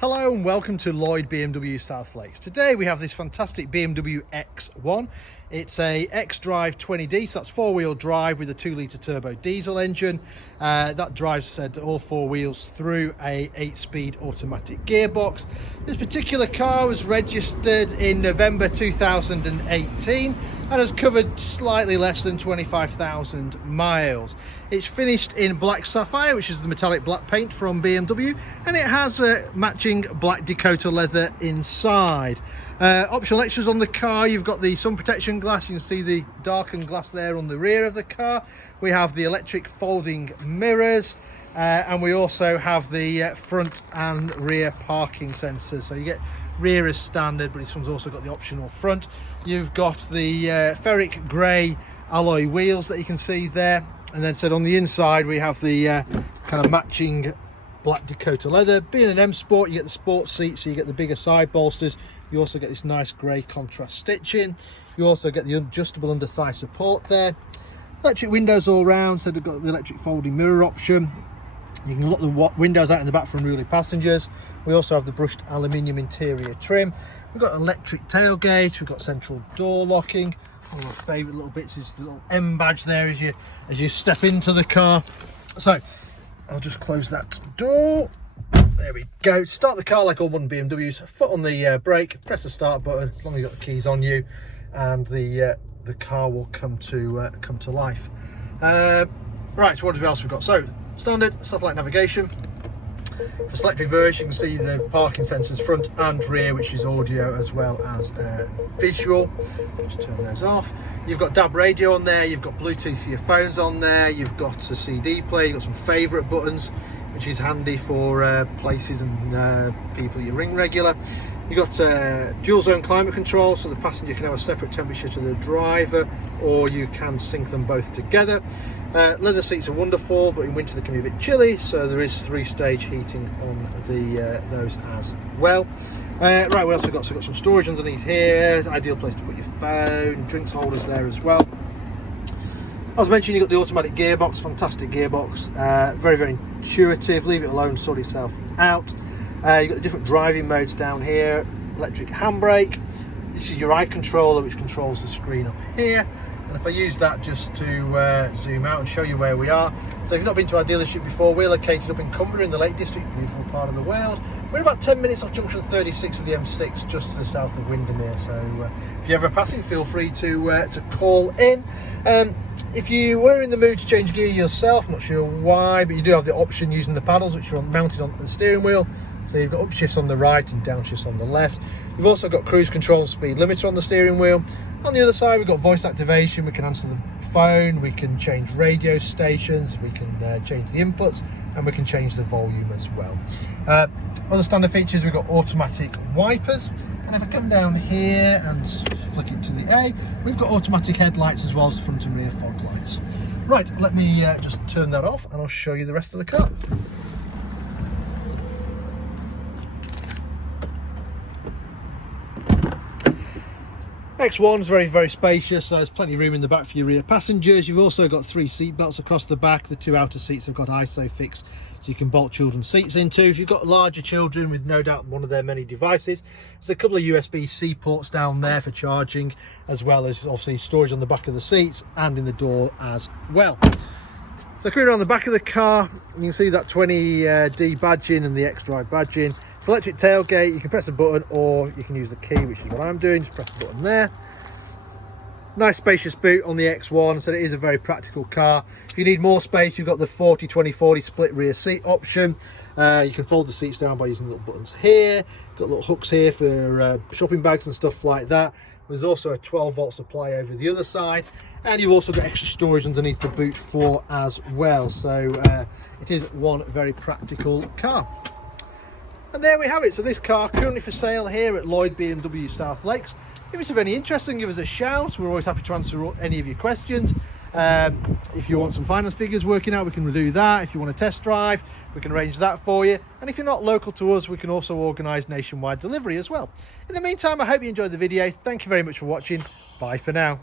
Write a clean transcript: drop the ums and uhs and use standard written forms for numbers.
Hello and welcome to Lloyd BMW South Lakes. Today we have this fantastic BMW X1. It's a xDrive 20D, so that's four-wheel drive with a 2-litre turbo diesel engine. That drives all four wheels through a 8-speed automatic gearbox. This particular car was registered in November 2018 and has covered slightly less than 25,000 miles. It's finished in Black Sapphire, which is the metallic black paint from BMW, and it has matching black Dakota leather inside. Optional extras on the car: you've got the sun protection glass. You can see the darkened glass there on the rear of the car. We have the electric folding mirrors, and we also have the front and rear parking sensors. So you get rear as standard, but this one's also got the optional front. You've got the ferric grey alloy wheels that you can see there, and then on the inside we have the kind of matching black Dakota leather. Being an M Sport, you get the sports seat, so you get the bigger side bolsters. You also get this nice grey contrast stitching. You also get the adjustable under thigh support there. Electric windows all round, so they've got the electric folding mirror option. You can lock the windows out in the back for unruly passengers. We also have the brushed aluminium interior trim. We've got electric tailgate. We've got central door locking. One of my favourite little bits is the little M badge there as you step into the car. So I'll just close that door. There we go. Start the car like all modern BMWs. Foot on the brake, press the start button. As long as you've got the keys on you, and the car will come to life. Right, what else we've got? So standard satellite navigation. For select reverse, you can see the parking sensors front and rear, which is audio as well as visual. Just turn those off. You've got DAB radio on there, you've got Bluetooth for your phones on there, you've got a CD player, you've got some favourite buttons, which is handy for places and people you ring regular. You've got dual zone climate control, so the passenger can have a separate temperature to the driver, or you can sync them both together. Leather seats are wonderful, but in winter they can be a bit chilly, so there is 3-stage heating on those as well. Right, what else we've got? So we've got some storage underneath here, ideal place to put your phone, drinks holders there as well. As mentioned, you've got the automatic gearbox, fantastic gearbox, very, very intuitive. Leave it alone, sort itself out. You've got the different driving modes down here. Electric handbrake. This is your eye controller, which controls the screen up here. And if I use that just to zoom out and show you where we are. So if you've not been to our dealership before, we're located up in Cumbria in the Lake District, beautiful part of the world. We're about 10 minutes off junction 36 of the M6, just to the south of Windermere. So if you're ever passing, feel free to call in. If you were in the mood to change gear yourself, not sure why, but you do have the option using the paddles, which are mounted on the steering wheel. So you've got upshifts on the right and downshifts on the left. You've also got cruise control and speed limiter on the steering wheel. On the other side, we've got voice activation. We can answer the phone, we can change radio stations, we can change the inputs, and we can change the volume as well. Other standard features, we've got automatic wipers. And if I come down here and flick it to the A, we've got automatic headlights as well as front and rear fog lights. Right, let me just turn that off and I'll show you the rest of the car. X1 is very, very spacious, so there's plenty of room in the back for your rear passengers. You've also got 3 seat belts across the back. The 2 outer seats have got ISOFIX, so you can bolt children's seats into. If you've got larger children with no doubt one of their many devices, there's a couple of USB-C ports down there for charging, as well as obviously storage on the back of the seats and in the door as well. So coming around the back of the car, you can see that 20D badging and the xDrive badging. It's electric tailgate. You can press a button or you can use the key, which is what I'm doing. Just press the button there. Nice spacious boot on the X1, so it is a very practical car. If you need more space, you've got the 40-20-40 split rear seat option. You can fold the seats down by using the little buttons here. Got little hooks here for shopping bags and stuff like that. There's also a 12-volt supply over the other side, and you've also got extra storage underneath the boot floor as well. So it is one very practical car. And there we have it. So this car currently for sale here at Lloyd BMW South Lakes. If it's of any interest, then give us a shout. We're always happy to answer any of your questions. If you want some finance figures working out, we can do that. If you want a test drive, we can arrange that for you. And if you're not local to us, we can also organise nationwide delivery as well. In the meantime, I hope you enjoyed the video. Thank you very much for watching. Bye for now.